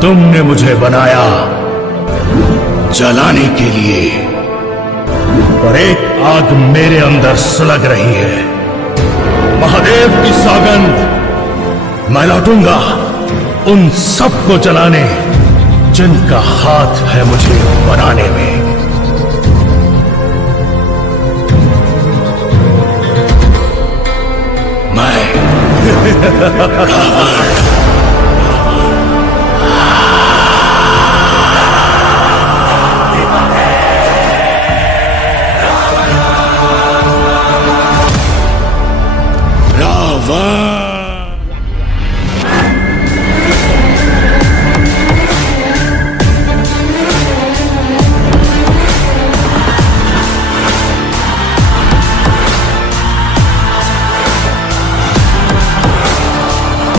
तुमने मुझे बनाया जलाने के लिए, पर एक आग मेरे अंदर सुलग रही है। महादेव की सौगंध, मैं लौटूंगा उन सबको जलाने जिनका हाथ है मुझे बनाने में। मैं